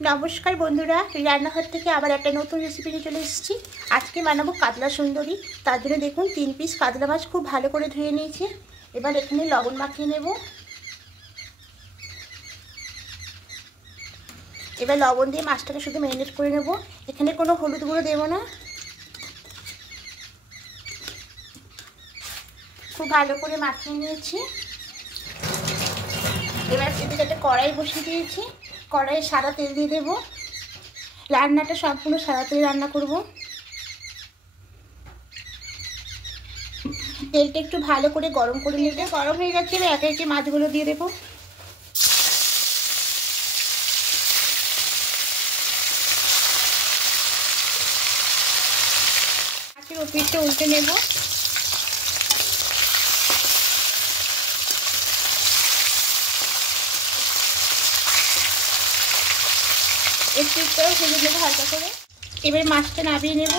नमस्कार बंधुरा रान्नाघर থেকে আবার একটা নতুন রেসিপি নিয়ে চলে এসেছি। আজকে বানাবো কাতলা সুন্দরী। তার জন্য দেখুন 3 পিস কাতলা মাছ খুব ভালো করে ধুয়ে নিয়েছি। এবার এখানে লবণ মাখিয়ে নেব। এবার লবণ দিয়ে মাছটাকে শুধু ম্যারিনেট করে নেব। এখানে কোনো হলুদ গুঁড়ো দেব না। খুব ভালো করে মাখিয়ে নিয়েছি। এবার এদিকে একটা কড়াই বসিয়ে দিয়েছি। কড়াইয়ে সাদা তেল দিয়ে দেব। রান্নাটা সম্পূর্ণ সাদা তেলে রান্না করব। তেলটা একটু ভালো করে গরম করে নিতে গরম হয়ে গেছে। এবার একে একে মাছগুলো দিয়ে দেব। মাছের ওপিঠটা উল্টে নেব। একটু ভেজে নেবো হালকা করে। এবার মাছটা নামিয়ে নেব।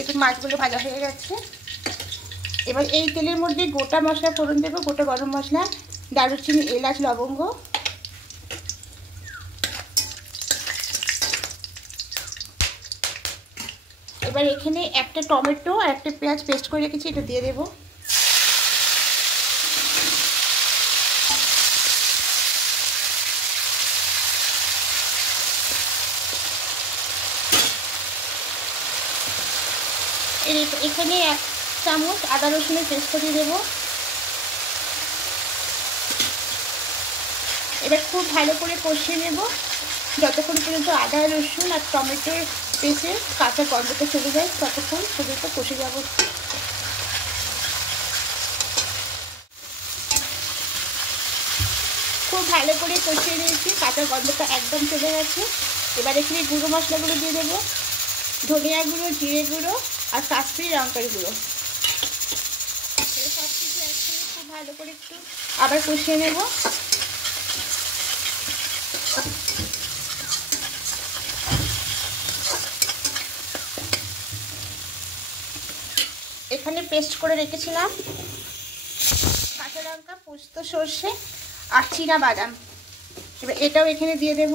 একটু মাছগুলো ভাজা হয়ে গেছে। এবার এই তেলের মধ্যে গোটা মশলা ফোড়ন দেবো। গোটা গরম মশলা, দারুচিনি, এলাচ, লবঙ্গ। এবার এখানে একটা টমেটো আর একটা পেঁয়াজ পেস্ট করে রেখেছি, এটা দিয়ে দেবো। এখানে 1 চামচ আদা রসুনের পেস্ট করে দেবো। এবার খুব ভালো করে কষিয়ে নেব যতক্ষণ পর্যন্ত আদা রসুন আর টমেটোর পেস্টের কাঁচা গন্ধটা চলে যায়, ততক্ষণ সেগুলো কষে যাব। খুব ভালো করে কষিয়ে নিয়েছি, কাঁচা গন্ধটা একদম চলে গেছে। এবার এখানে গুঁড়ো মশলাগুলো দিয়ে দেবো। ধনিয়া গুঁড়ো, জিরে গুঁড়ো আর কাশ্মীরি লঙ্কার গুঁড়ো। সব কিছু একসঙ্গে খুব ভালো করে একটু আবার কষিয়ে নেব। এখানে পেস্ট করে রেখেছিলাম কাঁচা লঙ্কা, পোস্ত, সর্ষে আর চীনা বাদাম। এবার এটাও এখানে দিয়ে দেব।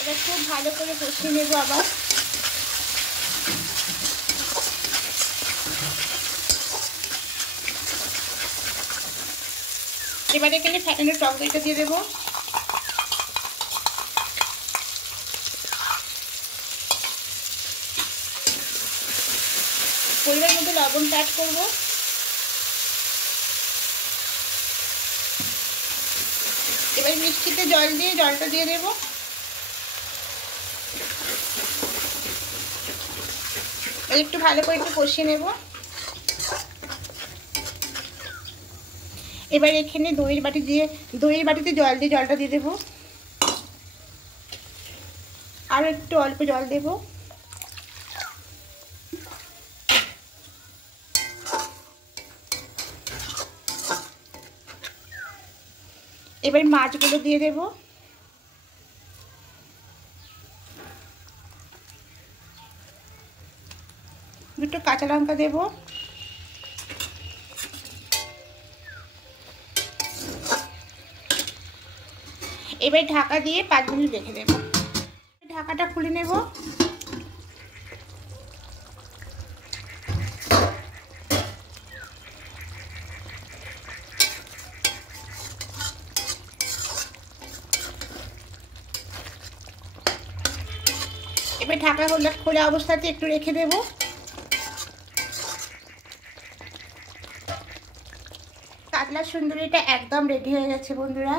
এবার খুব ভালো করে কষিয়ে নেব আবার। এবার এখানে ফ্যাটানো টক দইটা দিয়ে দেবো। পরিমাণ মতো লবণটা অ্যাড করব। এবার মিষ্টিতে জল দিয়ে জলটা দিয়ে দেবো। একটু ভালো করে একটু কষিয়ে নেব। এবার এখানে দইয়ের বাটিতে জল দিয়ে জলটা দিয়ে দেবো। আরও একটু অল্প জল দেব। এবার মাছগুলো দিয়ে দেব। দুটো কাঁচা লঙ্কা দেব। এবার ঢাকা দিয়ে 5 মিনিট রেখে দেব। ঢাকাটা খুলে নেব। এবার ঢাকা খোলা অবস্থাতে একটু রেখে দেব। কাতলা সুন্দরীটা একদম রেডি হয়ে গেছে বন্ধুরা।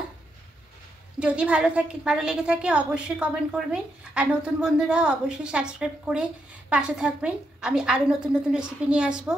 যদি ভালো লেগে থাকে অবশ্যই কমেন্ট করবেন। আর নতুন বন্ধুরা অবশ্যই সাবস্ক্রাইব করে পাশে থাকবেন। আমি আরও নতুন নতুন রেসিপি নিয়ে আসবো।